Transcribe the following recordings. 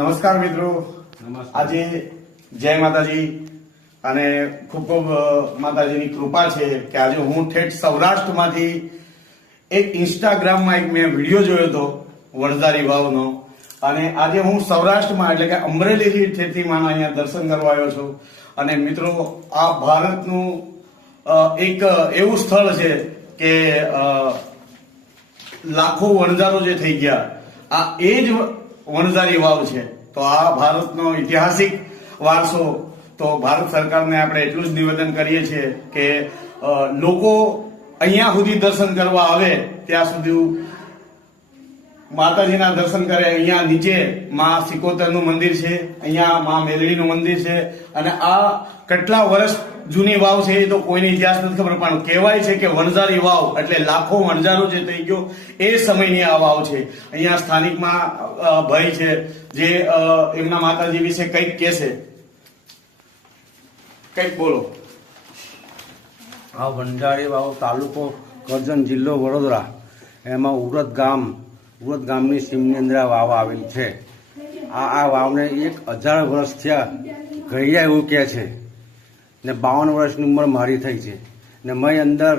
નમસ્કાર મિત્રો, આજે જય માતાજી અને ખૂબ ખૂબ માતાજીની કૃપા છે કે આજે હું ઠેઠ સૌરાષ્ટ્રમાંથી એક ઇન્સ્ટાગ્રામમાં એક મેં વિડીયો જોયો હતો વણઝારી વાવનો, અને આજે હું સૌરાષ્ટ્રમાં એટલે કે અમરેલીથી ઠેઠથી માનો અહીંયા દર્શન કરવા આવ્યો છું. અને મિત્રો, આ ભારતનું એક એવું સ્થળ છે કે લાખો વણઝારો જે થઈ ગયા, આ એ જ વણઝારી વાવ છે. તો આ ભારતનો ઐતિહાસિક વારસો, તો ભારત સરકારને આપણે એટલું જ નિવેદન કરીએ છીએ કે લોકો અહીંયા સુધી દર્શન કરવા આવે ત્યાં સુધી માતાજીના દર્શન કરે. અહીંયા નીચે માં સિકોતરનું મંદિર છે, અહીંયા માં મેલડીનું મંદિર છે, અને આ કેટલા વર્ષ જૂની વાવ છે એ તો કોઈને ઇતિહાસ નથી ખબર, પણ કહેવાય છે કે વણઝારી વાવ એટલે લાખો વણઝારો જે થઈ ગયો એ સમયની આ વાવ છે. અહીંયા સ્થાનિકમાં ભાઈ છે જે એમના માતાજી વિશે કંઈક કહેશે. કંઈક બોલો. આ વણઝારી વાવ તાલુકો કરજણ, જિલ્લો વડોદરા, એમાં ઉરદ ગામની સીમની અંદર આ વાવ આવેલી છે. આ વાવને 1000 વર્ષ થયા ઘડિયા એવું કહે છે ને 52 વર્ષની ઉંમર મારી થઈ છે ને મેં અંદર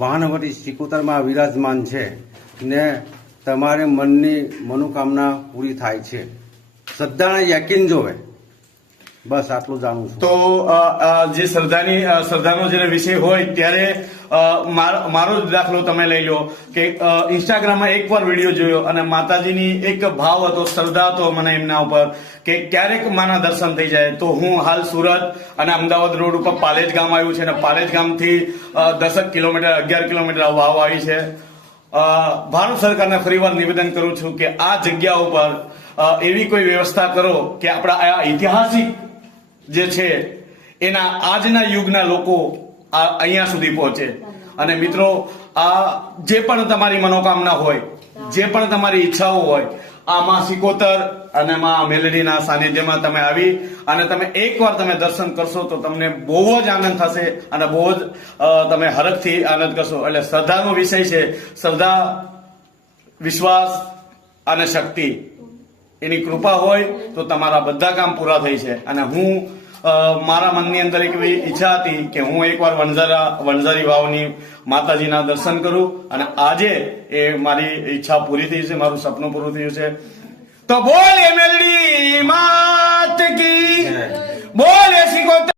વાહનવટી સિકોતરમાં વિરાજમાન છે ને તમારે મનની મનોકામના પૂરી થાય છે. શ્રદ્ધાને યકીન જોવે. બસ આટલું જાણું છું. તો જે શ્રદ્ધાનો જે વિષય હોય ત્યારે મારો જ દાખલો તમે લઈ લો કે ઇન્સ્ટાગ્રામમાં એકવાર વિડીયો જોયો અને માતાજીની એક ભાવ હતો, શ્રદ્ધા હતો મને એમના ઉપર કે ક્યારેક માના દર્શન થઈ જાય. તો હું હાલ સુરત અને અમદાવાદ રોડ ઉપર પાલેજ ગામ આવ્યું છે, અને પાલેજ ગામથી 10 કિલોમીટર 11 કિલોમીટર વાવ આવી છે. ભારત સરકારને ફરીવાર નિવેદન કરું છું કે આ જગ્યા ઉપર એવી કોઈ વ્યવસ્થા કરો કે આપણા આ ઐતિહાસિક જે છે એના આજના યુગના લોકો અહીંયા સુધી પહોંચે. અને મિત્રો, આ જે પણ તમારી મનોકામના હોય, જે પણ તમારી ઈચ્છાઓ હોય, આ માં સિકોતર અને માં મેલડીના સાનિધ્યમાં તમે આવી અને તમે એકવાર તમે દર્શન કરશો તો તમને બહુ જ આનંદ થશે અને બહુ જ તમે હરખથી આનંદ કરશો. એટલે શ્રદ્ધાનો વિષય છે. શ્રદ્ધા, વિશ્વાસ અને શક્તિ, એની કૃપા હોય તો તમારા બધા કામ પૂરા થઈ છે. અને હું મારા મનની અંદર એક એવી ઈચ્છા હતી કે હું એકવાર વણઝારી વાવની માતાજીના દર્શન કરું, અને આજે એ મારી ઈચ્છા પૂરી થઈ છે, મારું સપનું પૂરું થયું છે. તો બોલ મેલડી માત કી, બોલ સિકોતર.